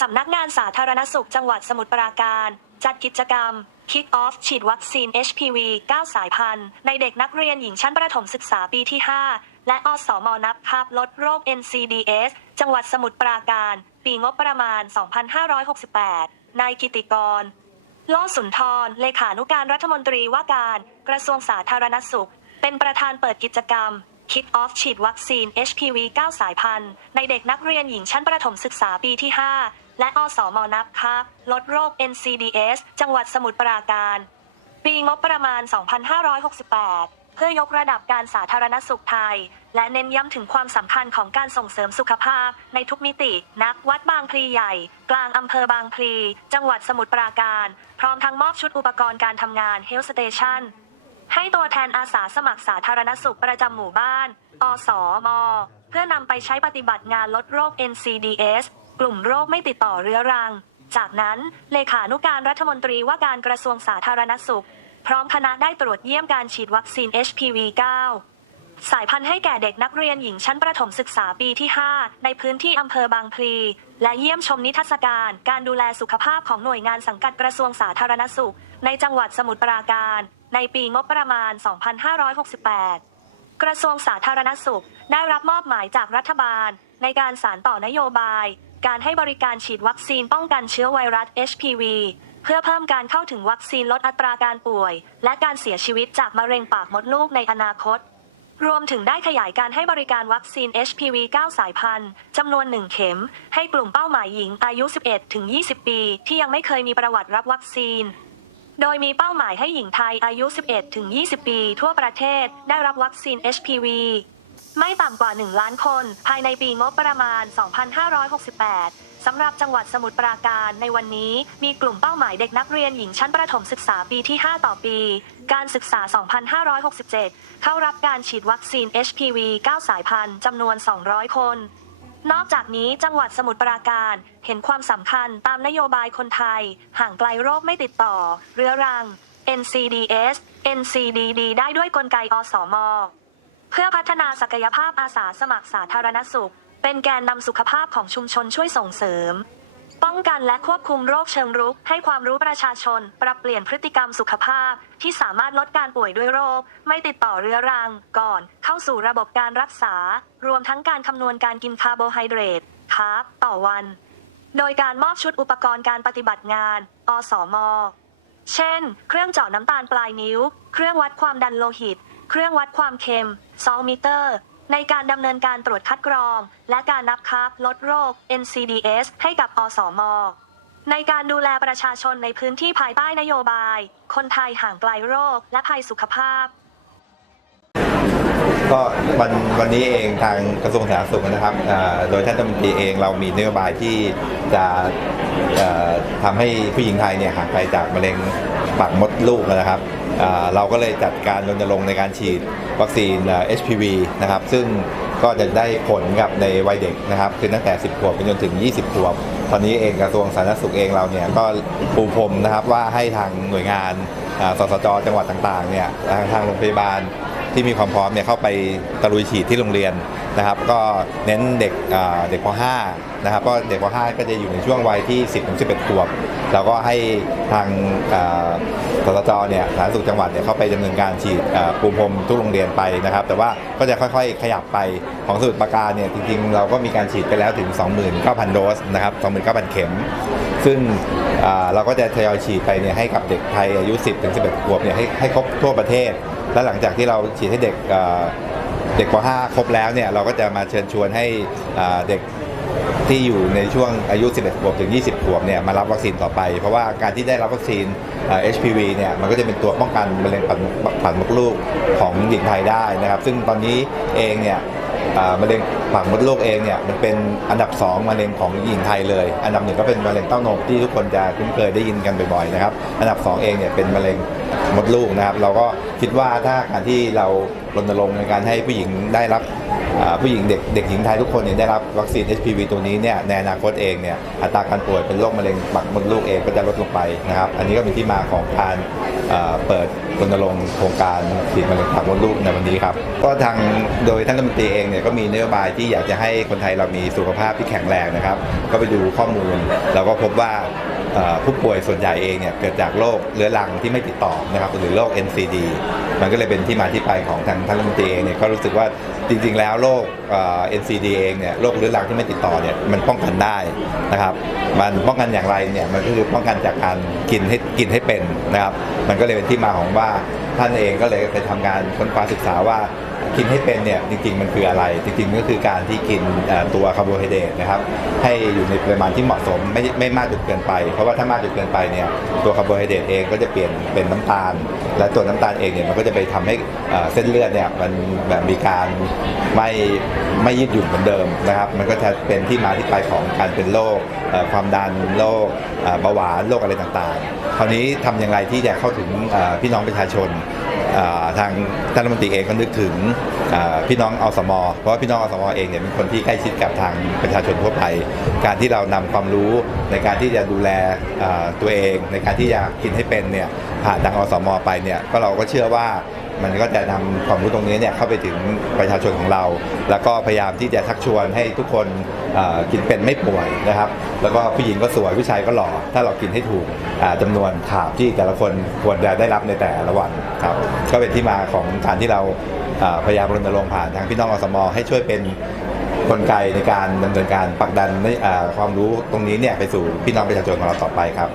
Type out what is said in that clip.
สำนักงานสาธารณสุขจังหวัดสมุทรปราการ จัดกิจกรรม Kick Off ฉีดวัคซีน HPV 9 สายพันธุ์ ในเด็กนักเรียนหญิงชั้นประถมศึกษาปีที่ 5 และอสมนับครับลดโรค NCDS จังหวัดสมุทรปราการ ปีงบประมาณ 2568 นายกิติกรโลสุนทร เลขานุการรัฐมนตรีว่าการ กระทรวงสาธารณสุข เป็นประธานเปิดกิจกรรม Kick Off ฉีดวัคซีน HPV 9 สายพันธุ์ ในเด็กนักเรียนหญิงชั้นประถมศึกษาปีที่ 5 และอสมนับค่ะลดโรค NCDS จังหวัดสมุทรปราการ ปีงบประมาณ 2568 เพื่อยกระดับการสาธารณสุขไทย และเน้นย้ำถึงความสำคัญของการส่งเสริมสุขภาพ ในทุกมิติ นักวัดบางพลีใหญ่ กลางอำเภอบางพลี จังหวัดสมุทรปราการ พร้อมทั้งมอบชุดอุปกรณ์การทำงาน Health Station ให้ตัวแทนอาสาสมัครสาธารณสุขประจำหมู่บ้าน อสม เพื่อนำไปใช้ปฏิบัติงานลดโรค NCDS กลุ่มโรคไม่ติดต่อเรื้อรัง จากนั้น เลขานุการรัฐมนตรีว่าการกระทรวงสาธารณสุข พร้อมคณะได้ตรวจเยี่ยมการฉีดวัคซีน HPV 9 สายพันธุ์ให้แก่เด็กนักเรียนหญิงชั้นประถมศึกษาปีที่ 5 ในพื้นที่อำเภอบางพลี และเยี่ยมชมนิทรรศการ การดูแลสุขภาพของหน่วยงานสังกัดกระทรวงสาธารณสุข ในจังหวัดสมุทรปราการ ในปีงบประมาณ 2568 กระทรวงสาธารณสุข ได้รับมอบหมายจากรัฐบาล ในการสานต่อนโยบาย การให้บริการฉีดวัคซีนป้องกันเชื้อไวรัส HPV เพื่อเพิ่มการเข้าถึงวัคซีนลดอัตราการป่วย และการเสียชีวิตจากมะเร็งปากมดลูกในอนาคต รวมถึงได้ขยายการให้บริการวัคซีน HPV 9 สายพันธุ์จำนวน 1 เข็ม ให้กลุ่มเป้าหมายหญิงอายุ 11-20 ปี ที่ยังไม่เคยมีประวัติรับวัคซีน โดยมีเป้าหมายให้หญิงไทยอายุ 11-20 ปีทั่วประเทศ ได้รับวัคซีน HPV ไม่ต่ำกว่า 1 ล้านคน ภายในปีงบประมาณ 2568 สำหรับจังหวัดสมุทรปราการในวันนี้ มีกลุ่มเป้าหมายเด็กนักเรียนหญิงชั้นประถมศึกษาปีที่ 5 ต่อปี การศึกษา 2567 เข้ารับการฉีดวัคซีน HPV 9 สายพันธุ์จำนวน 200 คน นอกจากนี้จังหวัดสมุทรปราการเห็นความสำคัญตามนโยบายคนไทย ห่างไกลโรคไม่ติดต่อ เรื้อรัง NCDS NCDD ได้ด้วยกลไกอสม เพื่อพัฒนาศักยภาพอาสาสมัครสาธารณสุข เป็นแกนนำสุขภาพของชุมชนช่วยส่งเสริม ป้องกันและควบคุมโรคเชิงรุก ให้ความรู้ประชาชน ปรับเปลี่ยนพฤติกรรมสุขภาพ ที่สามารถลดการป่วยด้วยโรค ไม่ติดต่อเรื้อรัง ก่อน เข้าสู่ระบบการรักษา รวมทั้งการคำนวณการกินคาร์โบไฮเดรตคาร์บต่อวัน โดยการมอบชุดอุปกรณ์การปฏิบัติงาน อสม เช่น เครื่องเจาะน้ำตาลปลายนิ้ว เครื่องวัดความดันโลหิต เครื่องวัดความเค็มซอลมิเตอร์ ในการดำเนินการตรวจคัดกรอง และการนับคาร์บลดโรค NCDS ให้กับอสมในการดูแลประชาชนในพื้นที่ภายใต้นโยบาย คนไทยห่างไกลโรค และภัยสุขภาพ ก็วันวันนี้เองทางกระทรวงสาธารณสุขนะครับโดยท่านรัฐมนตรีเองเรามีนโยบายที่จะเอ่อทำให้ผู้หญิงไทยเนี่ยห่างไกลจากมะเร็ง ปากมดลูกนะครับเราก็เลยจัดการรณรงค์ในการฉีดวัคซีน HPV นะครับซึ่งก็จะได้ผลกับในวัยเด็กนะครับคือตั้งแต่ 10 ขวบไปจนถึง 20 ขวบ ตอนนี้เองกระทรวงสาธารณสุขเองเราเนี่ยก็ปูพรมนะครับว่าให้ทางหน่วยงานสสจจังหวัดต่างๆเนี่ยทางโรงพยาบาลที่มีความพร้อมเนี่ยเข้าไปตะลุยฉีดที่โรงเรียน นะครับก็เน้นเด็กอ่าเด็กป .5 นะครับก็เด็กป .5 ก็จะอยู่ในช่วงวัยที่ 10ถึง11ขวบแล้วก็ให้ทางอ่าสสจเนี่ยสาธารณสุขจังหวัดเนี่ยเข้าไปดำเนินการฉีดอ่าปูพรมทุกโรงเรียนไปนะครับ แต่ว่าก็จะค่อยๆ ขยับไปของสมุทรปราการเนี่ยจริงๆ เราก็มีการฉีดไปแล้วถึง 29,000 โดสนะครับ 29,000 เข็ม ซึ่งอ่าเราก็จะทยอยฉีดไปเนี่ยให้กับเด็กไทยอายุ 10ถึง11ขวบเนี่ยให้ให้ครบทั่วประเทศ และหลังจากที่เราฉีดให้เด็ก เด็กป .5 ครบแล้วเนี่ยเราก็จะมาเชิญชวนให้เด็กที่อยู่ในช่วงอายุ 11 ขวบถึง 20 ขวบเนี่ยมารับวัคซีนต่อไป เพราะว่าการที่ได้รับวัคซีน HPV เนี่ยมันก็จะเป็นตัวป้องกันมะเร็งปากมดลูกของหญิงไทยได้นะครับ ซึ่งตอนนี้เองเนี่ย มะเร็งปากมดลูกเองเนี่ยมันเป็นอันดับ 2มะเร็งของหญิงไทยเลย อันดับหนึ่งก็เป็นมะเร็งเต้านมที่ทุกคนจะคุ้นเคยได้ยินกันบ่อยๆนะครับอันดับ 2 เองเนี่ยเป็นมะเร็งมดลูกนะครับ เราก็คิดว่าถ้าการที่เรารณรงค์ในการให้ผู้หญิงได้รับ ผู้หญิงเด็กเด็กหญิงไทยทุกคนเนี่ยได้รับวัคซีน HPV ตัวนี้เนี่ยในอนาคตเองเนี่ยอัตราการป่วยเป็นโรคมะเร็งปากมดลูกเองก็จะลดลงไปนะครับอันนี้ก็เป็นที่มาของการเปิดรณรงค์โครงการฉีดมะเร็งปากมดลูกในวันนี้ครับก็ทางโดยท่านรัฐมนตรีเองเนี่ยก็มีนโยบายที่อยากจะให้คนไทยเรามีสุขภาพที่แข็งแรงนะครับ ก็ไปดูข้อมูลเราก็พบว่า ผู้ป่วยส่วนใหญ่เองเนี่ยเกิดจากโรคเรื้อรังที่ไม่ติดต่อนะครับหรือโรค NCD มันก็เลยเป็นที่มาที่ไปของทางท่านรัฐมนตรีเองเนี่ยก็รู้สึกว่าจริง ๆ แล้วโรค NCD เองเนี่ยโรคเรื้อรังที่ไม่ติดต่อเนี่ยมันป้องกันได้นะครับ มันป้องกันอย่างไรเนี่ยมันก็คือป้องกันจากการกินให้กินให้เป็นนะครับ มันก็เลยเป็นที่มาของว่าท่านเองก็เลยไปทำงานค้นคว้าศึกษาว่า กินให้เป็นเนี่ยจริงๆมันคืออะไร จริงๆก็คือการที่กินตัวคาร์โบไฮเดรตนะครับให้อยู่ในปริมาณที่เหมาะสมไม่ไม่มากจนเกินไป เพราะว่าถ้ามากจนเกินไปเนี่ยตัวคาร์โบไฮเดรตเองก็จะเปลี่ยนเป็นน้ำตาล และตัวน้ำตาลเองเนี่ยมันก็จะไปทำให้เส้นเลือดเนี่ยมันแบบมีการไม่ไม่ยืดหยุ่นเหมือนเดิมนะครับมันก็จะเป็นที่มาที่ไปของการเป็นโรคความดันโรคเบาหวานโรคอะไรต่างๆ คราวนี้ทำอย่างไรที่จะเข้าถึงพี่น้องประชาชน ทางท่านรัฐมนตรีเองก็นึกถึงพี่น้องอสม เพราะว่าพี่น้องอสมเองเนี่ยเป็นคนที่ใกล้ชิดกับทางประชาชนทั่วไป การที่เรานำความรู้ในการที่จะดูแลตัวเอง ในการที่จะกินให้เป็นเนี่ยผ่านทางอสมไปเนี่ยก็เราก็เชื่อว่า มันก็จะนำความรู้ตรงนี้เนี่ยเข้าไปถึงประชาชนของเรา แล้วก็พยายามที่จะชักชวนให้ทุกคนกินเป็นไม่ป่วยนะครับ แล้วก็ผู้หญิงก็สวยผู้ชายก็หล่อถ้าเรากินให้ถูกอ่าจำนวนขาบที่แต่ละคนควรจะได้รับในแต่ละวันครับก็เป็นที่มาของการที่เราพยายามรณรงค์ผ่านทางพี่น้องอสมอให้ช่วยเป็นกลไกในการดำเนินการผลักดันในความรู้ตรงนี้เนี่ยไปสู่พี่น้องประชาชนของเราต่อไปครับ